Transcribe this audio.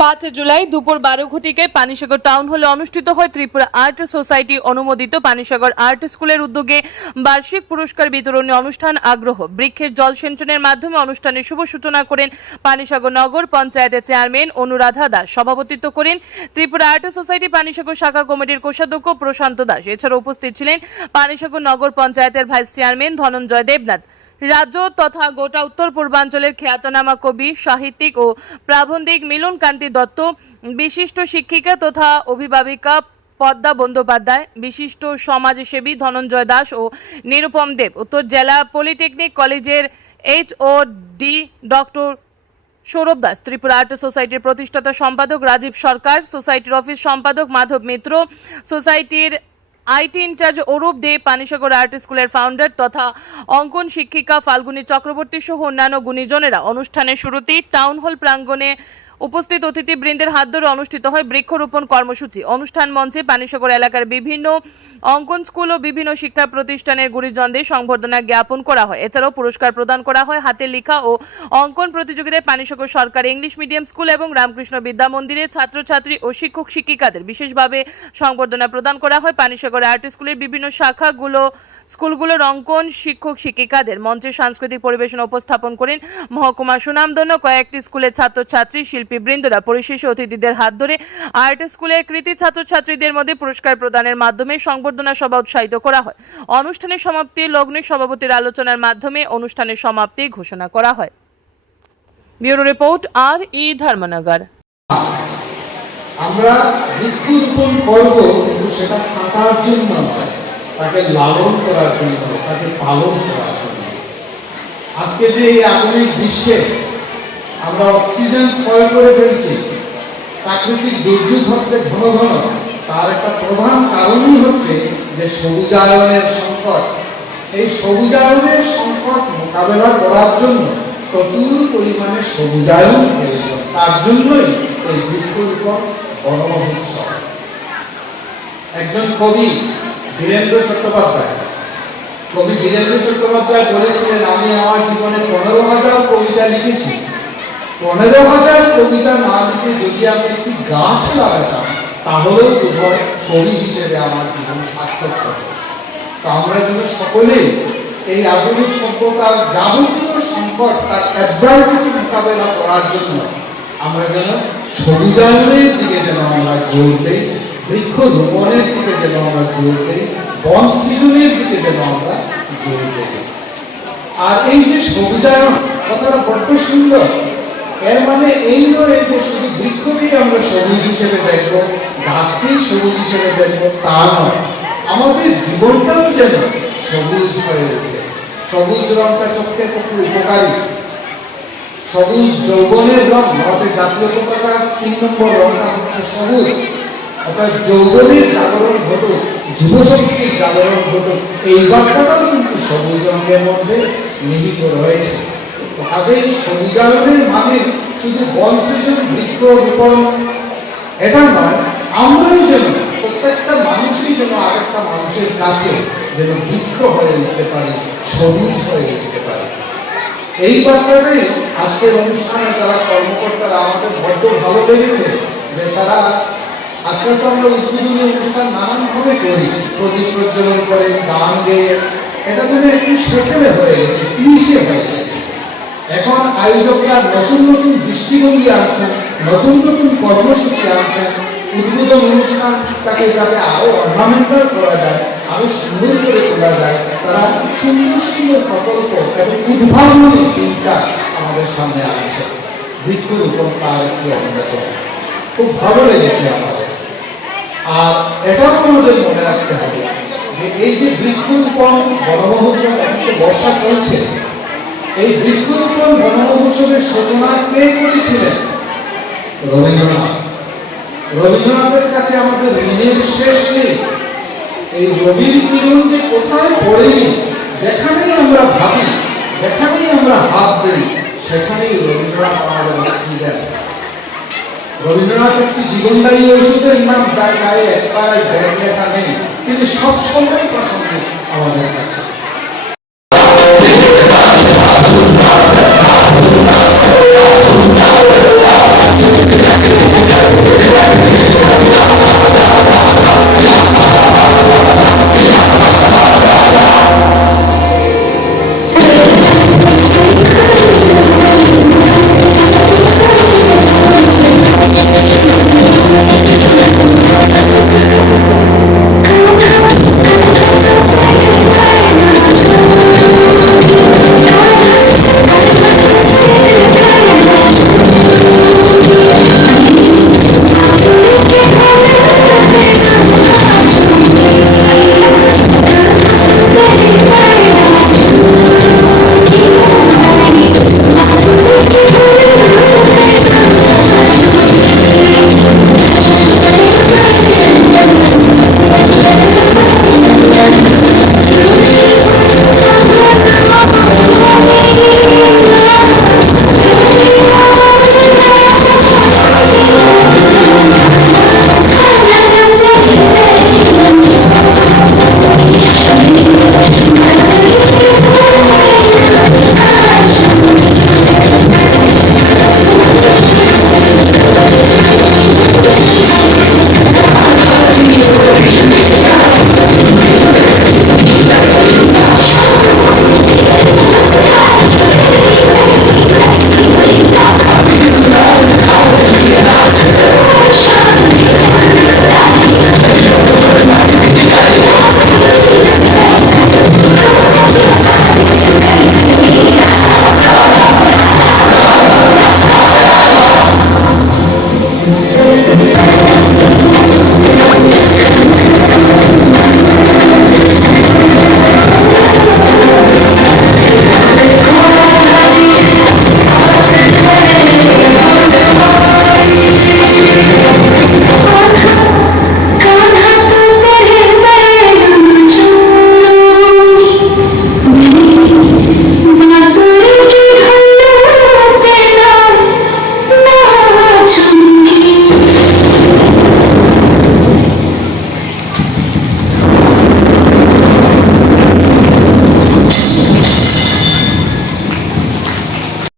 5 জুলাই দুপুর 12 ঘটিকায় পানিসাগর টাউন হলে অনুষ্ঠিত হয় ত্রিপুরা আর্ট সোসাইটি অনুমোদিত পানিসাগর আর্ট স্কুলের উদ্যোগে বার্ষিক পুরস্কার বিতরণী অনুষ্ঠান আগ্রহ বৃক্ষের জল সিঞ্চনের মাধ্যমে অনুষ্ঠানের শুভ সূচনা করেন পানিসাগর নগর পঞ্চায়েতের চেয়ারম্যান অনুরাধা দাস। সভাপতিত্ব করেন ত্রিপুরা আর্ট সোসাইটি পানিসাগর শাখা কমিটির কোষাধ্যক্ষ প্রশান্ত দাস। এছাড়া উপস্থিত ছিলেন পানিসাগর নগর পঞ্চায়েতের ভাইস চেয়ারম্যান ধনঞ্জয় দেবনাথ। রাজ্য তথা গোটা উত্তর পূর্বাঞ্চলের খ্যাতনামা কবি সাহিত্যিক ও প্রাবন্ধিক মিলন কান্তি দত্ত, বিশিষ্ট শিক্ষিকা তথা অভিভাবিকা পদ্মা বন্দ্যোপাধ্যায়, বিশিষ্ট সমাজসেবী ধনঞ্জয় দাস ও নিরুপম দেব, উত্তর জেলা পলিটেকনিক কলেজের HOD doctor Sourav Das, Tripura art সোসাইটির প্রতিষ্ঠাতা সম্পাদক রাজীব সরকার, সোসাইটির অফিস সম্পাদক মাধব মিত্র, সোসাইটির IT incharge Arup De, Panisagar art স্কুলের ফাউন্ডার তথা অঙ্কন শিক্ষিকা ফাল্গুনী চক্রবর্তী সহ অন্যান্য গুণীজনেরা। অনুষ্ঠানের শুরুতেই টাউন হল প্রাঙ্গণে উপস্থিত অতিথিবৃন্দের হাত ধরে অনুষ্ঠিত হয় বৃক্ষরোপণ কর্মসূচি। অনুষ্ঠান মঞ্চে পানিসাগর এলাকার বিভিন্ন অঙ্কন স্কুল ও বিভিন্ন শিক্ষা প্রতিষ্ঠানের গুণীজনদের সংবর্ধনা জ্ঞাপন করা হয়। এছাড়াও পুরস্কার প্রদান করা হয়। হাতে লেখা ও অঙ্কন প্রতিযোগিতায় পানিসাগর সরকারি ইংলিশ মিডিয়াম স্কুল এবং রামকৃষ্ণ বিদ্যা মন্দিরের ছাত্রছাত্রী ও শিক্ষক শিক্ষিকাদের বিশেষভাবে সংবর্ধনা প্রদান করা হয়। পানিসাগর আর্ট স্কুলের বিভিন্ন স্কুলগুলোর অঙ্কন শিক্ষক শিক্ষিকাদের মঞ্চে সাংস্কৃতিক পরিবেশনা উপস্থাপন করেন মহকুমা সুনামধন্য কয়েকটি স্কুলের ছাত্রছাত্রী শিল্পীবৃন্দরা। পরিশেষে অতিথিদের হাত ধরে আর্ট স্কুলের কৃতি ছাত্রছাত্রীদের মধ্যে পুরস্কার প্রদানের মাধ্যমে সংবর্ধনা সভা উৎসাহিত করা হয়। অনুষ্ঠানের সমাপ্তি লগ্নে সভাপতির আলোচনার মাধ্যমে অনুষ্ঠানের সমাপ্তি ঘোষণা করা হয়। Bureau report RE Dharmanagar. আমরা বৃক্ষরোপণ করব, কিন্তু সেটা থাকার জন্য নয়, তাকে লালন করার জন্য, তাকে পালন করার জন্য। আজকে যে এই আধুনিক বিশ্বে আমরা অক্সিজেন ক্ষয় করে ফেলছি, প্রাকৃতিক দুর্যোগ হচ্ছে ঘন ঘন, তার একটা প্রধান কারণই হচ্ছে যে সবুজায়নের সংকট। এই সবুজায়নের সংকট মোকাবেলা করার জন্য প্রচুর পরিমাণে সবুজায়ন প্রয়োজন। তার জন্যই এই বৃক্ষরোপণ বনমহোৎসব। একজন কবি বীরেন্দ্র চট্টোপাধ্যায় বলেছিলেন, আমি আমার জীবনে 15,000 কবিতা লিখেছি, 15,000 কবিতা না লিখে যদি আমি একটি গাছ লাগাতাম তাহলেও বোধহয় কবি হিসেবে আমার জীবন সার্থক হতো। তো আমরা যেন সকলেই এই আধুনিক সভ্যতার যাবতীয় সংকট তার অ্যাডভান্টেজ মোকাবেলা করার জন্য আমরা যেন সবুজায়নের দিকে যেন আমরা জোর দেই, বৃক্ষরোপণের দিকে যেন আমরা জোর দেই, বন সৃজনের দিকে যেন আমরা জোর দেই। আর এই যে সবুজায়ন কথাটা বড্ড সুন্দর। এর মানে এই নয় যে শুধু বৃক্ষকেই আমরা সবুজ হিসেবে দেখব, গাছকেই সবুজ হিসেবে দেখব, তা নয়। আমাদের জীবনটাও যেন সবুজ হয়ে ওঠে। সবুজ রংটা চোখের পক্ষে উপকারী। সবুজ যৌবনের রং, আমাদের জাতীয় পতাকার 3 নম্বর রংটা হচ্ছে সবুজ। অর্থাৎ যৌবনের জাগরণ ঘটুক, যুবশক্তির জাগরণ ঘটুক, এই বার্তাটাও কিন্তু সবুজ রঙের মধ্যে নিহিত রয়েছে। কাজেই সবুজায়নের মানে শুধু বন সৃজন, বৃক্ষরোপণ এটা নয়, আমরাও যেন প্রত্যেকটা মানুষই যেন আরেকটা মানুষের কাছে যেন বৃক্ষ হয়ে উঠতে পারি, সবুজ হয়ে উঠতে পারি। এই বার্তাটাই আজকের অনুষ্ঠানে যারা কর্মকর্তারা, আমাদের বড্ড ভালো লেগেছে যে তারা আজকাল তো আমরা উদ্বোধনী অনুষ্ঠান নানানভাবে করি, প্রদীপ প্রজ্বলন করে, গান গেয়ে, এটা যেন একটু সেকেলে হয়ে গেছে, ক্লিশে হয়ে গেছে। এখন আয়োজকরা নতুন নতুন দৃষ্টিভঙ্গি আনছেন, নতুন নতুন কর্মসূচি আনছেন। উদ্বোধন অনুষ্ঠানটাকে যাতে আরো অর্নামেন্টাল করা যায়, আরো সুন্দর করে তোলা যায়, তারা সুন্দর সুন্দর প্রকল্প এবং উদ্ভাবনী চিন্তা আমাদের সামনে আনছে। বৃক্ষরোপণ তার একটি অন্যতম। খুব ভালো লেগেছে আমাদের। আর এটাও আমাদের মনে রাখতে হবে যে এই যে বৃক্ষরোপণ বনমহোৎসব, এখন তো বর্ষা চলছে, এই বৃক্ষরোপণ বনমহোৎসবের সূচনা কে করেছিলেন? রবীন্দ্রনাথের কাছে আমাদের ঋণের শেষ নেই। এই রবির কিরণ যে কোথায় পড়েনি, যেখানেই আমরা ভাবি, যেখানেই আমরা হাত দিই, সেখানেই রবীন্দ্রনাথ আমাদের অক্সিজেন। রবীন্দ্রনাথ একটি জীবনদায়ী ওষুধের নাম, যার গায়ে এক্সপায়ার্ড ডেট লেখা নেই, তিনি সবসময় প্রাসঙ্গিক আমাদের কাছে।